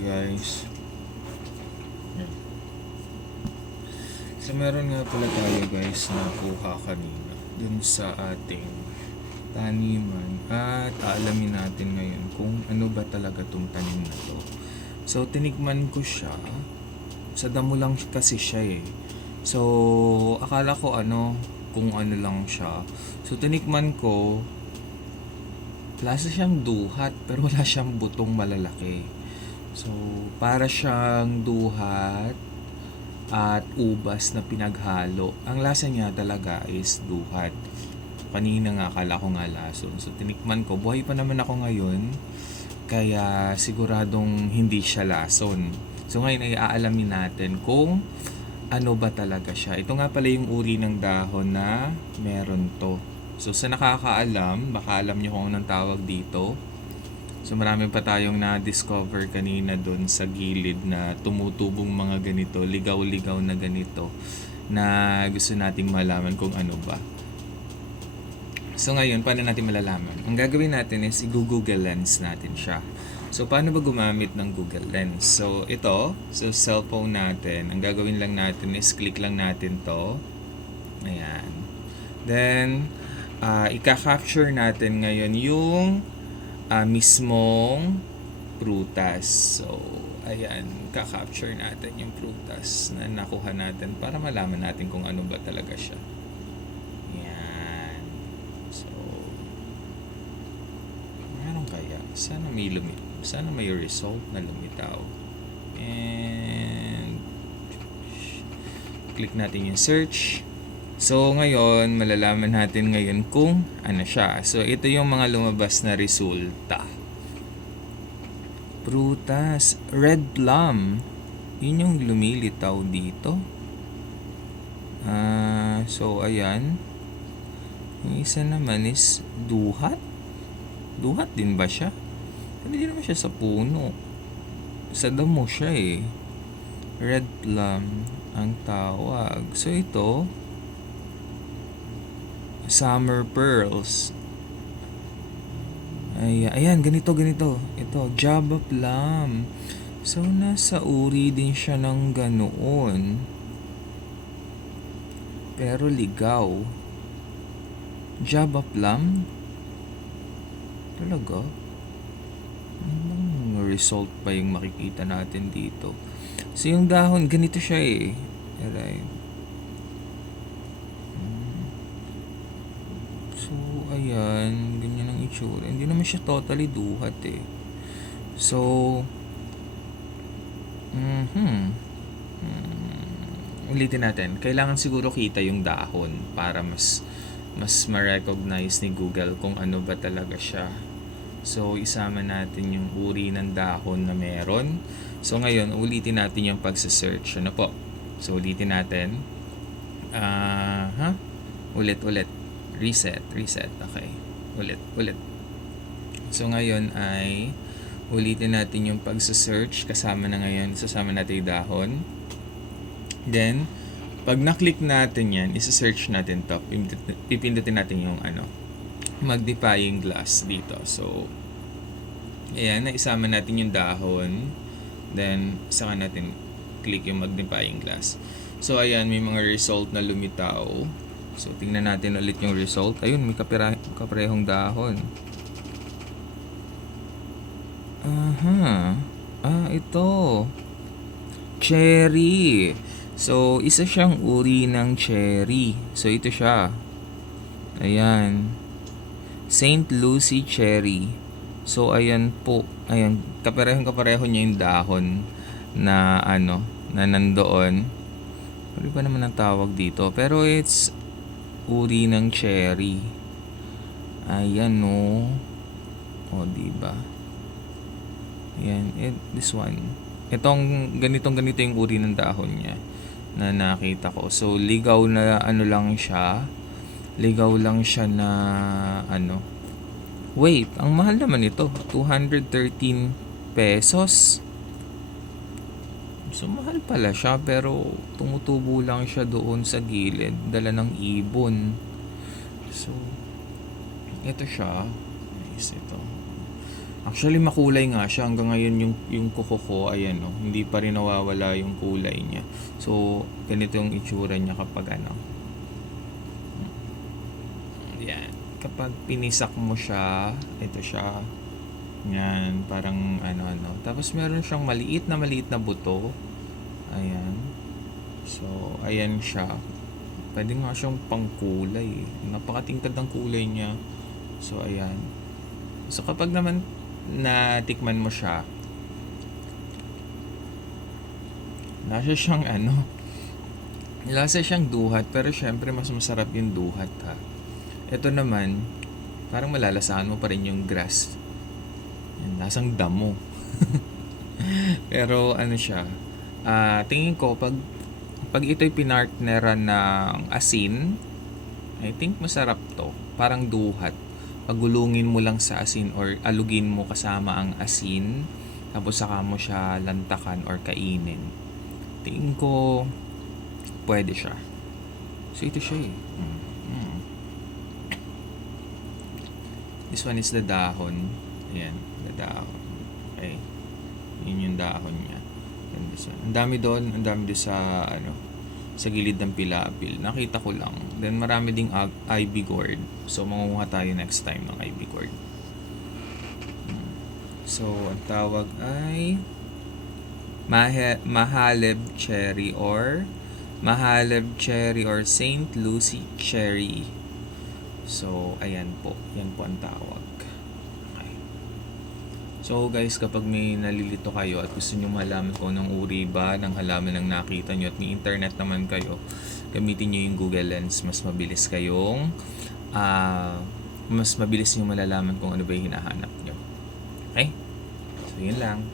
Guys. So meron nga pala tayo guys na kuha kanina dun sa ating taniman at aalamin natin ngayon kung ano ba talaga tong tanim na to. So tinikman ko siya. Sa damo lang kasi siya eh. So akala ko ano kung ano lang siya. So tinikman ko lasa siyang duhat pero wala siyang butong malalaki. So, para siyang duhat at ubas na pinaghalo. Ang lasa niya talaga is duhat. Kanina nga akala ko nga lason. So, tinikman ko. Buhay pa naman ako ngayon. Kaya siguradong hindi siya lason. So, ngayon ay aalamin natin kung ano ba talaga siya. Ito nga pala yung uri ng dahon na meron to. So, sa nakakaalam, baka alam niyo kung anong tawag dito. So marami pa tayong na-discover kanina doon sa gilid na tumutubong mga ganito, ligaw-ligaw na ganito na gusto nating malaman kung ano ba. So ngayon, paano natin malalaman? Ang gagawin natin is i-google lens natin siya. So paano ba gumamit ng Google Lens? So ito, so cellphone natin, ang gagawin lang natin is click lang natin to. Ayan. Then, ah ika-capture natin ngayon yung ah, mismong prutas. So, ayan, ka-capture natin yung prutas na nakuha natin para malaman natin kung ano ba talaga siya. Ayan. So, meron kaya? Sana may lumit. Sana may result na lumitaw. And, click natin yung search. So, ngayon, malalaman natin ngayon kung ano siya. So, ito yung mga lumabas na resulta. Prutas. Red plum. Yun yung lumilitaw dito. Ah, so, ayan. Yung isa naman is duhat. Duhat din ba siya? Hindi naman siya sa puno. Sa damo siya eh. Red plum ang tawag. So, ito, Summer Pearls. Ay, ayan, ganito, ganito. Ito, Java Plum. So, nasa uri din siya ng ganoon. Pero ligaw. Java Plum? Talaga? Anong result pa yung makikita natin dito? So, yung dahon, ganito siya eh. Alright. So, ayan. Ganyan ang itsura. Hindi naman siya totally duhat eh. So, mhm. Hmm, ulitin natin. Kailangan siguro kita yung dahon para mas mas ma-recognize ni Google kung ano ba talaga siya. So, isama natin yung uri ng dahon na meron. So, ngayon, ulitin natin yung pagsa-search. Ano po? So, ulitin natin. Ah, ha? Ulit, ulit. Reset, reset. Okay. Ulit, ulit. So ngayon ay ulitin natin yung pagsa-search kasama na ngayon, sasama natin yung dahon. Then, pag na-click natin yan, isa-search natin to. Pipindutin- natin yung ano, magnifying glass dito. So, ayan, naisama natin yung dahon. Then, saka natin click yung magnifying glass. So, ayan, may mga result na lumitaw. So, tingnan natin ulit yung result. Ayun, may kapira, kaparehong dahon. Aha. Ah, ito. Cherry. So, isa siyang uri ng cherry. So, ito siya. Ayan. St. Lucie Cherry. So, ayan po. Ayan, kaparehong kapareho niya yung dahon na ano, na nandoon. Ano ba naman ang tawag dito? Pero it's uri ng cherry. Ayan no. O, di ba? Ayan, it, this one. Itong ganitong ganito yung uri ng dahon niya na nakita ko. So, ligaw na ano lang siya. Ligaw lang siya na ano. Wait, ang mahal naman ito. 213 pesos. So, mahal pala siya pero tumutubo lang siya doon sa gilid. Dala ng ibon. So, ito siya. Nice ito. Actually, makulay nga siya. Hanggang ngayon yung, yung kuko ko, ayan o, hindi pa rin nawawala yung kulay niya. So, ganito yung itsura niya kapag ano. Yan. Kapag pinisak mo siya, ito siya. Yan, parang ano-ano. Tapos meron siyang maliit na maliit na buto. Ayan. So, ayan siya. Pwede nga siyang pangkulay. Napakatingkad ng kulay niya. So, ayan. So, kapag naman natikman mo siya, nasa siyang ano, lasa siyang duhat, pero syempre mas masarap yung duhat ha. Ito naman, parang malalasahan mo pa rin yung grass. Lasang damo. pero ano siya, ah tingin ko pag pag ito'y pinartneran ng asin, I think masarap to. Parang duhat. Pagulungin mo lang sa asin or alugin mo kasama ang asin, tapos saka mo siya lantakan or kainin. Tingin ko, pwede siya. So, ito siya eh. Mm. Mm. This one is the dahon. Ayan, dahon. Okay. Yun yung dahon niya. Ang dami doon, ang dami doon sa, ano, sa gilid ng pilapil. Nakita ko lang. Then marami ding ivy gourd. So, mangunguha tayo next time ng ivy gourd. So, ang tawag ay Mahe- Mahaleb cherry or Mahaleb cherry or Saint Lucy cherry. So, ayan po. Yan po ang tawag. So guys, kapag may nalilito kayo at gusto nyo malaman kung anong uri ba ng halaman ang nakita nyo at may internet naman kayo, gamitin nyo yung Google Lens. Mas mabilis kayong, ah, mas mabilis nyo malalaman kung ano ba yung hinahanap nyo. Okay? So yun lang.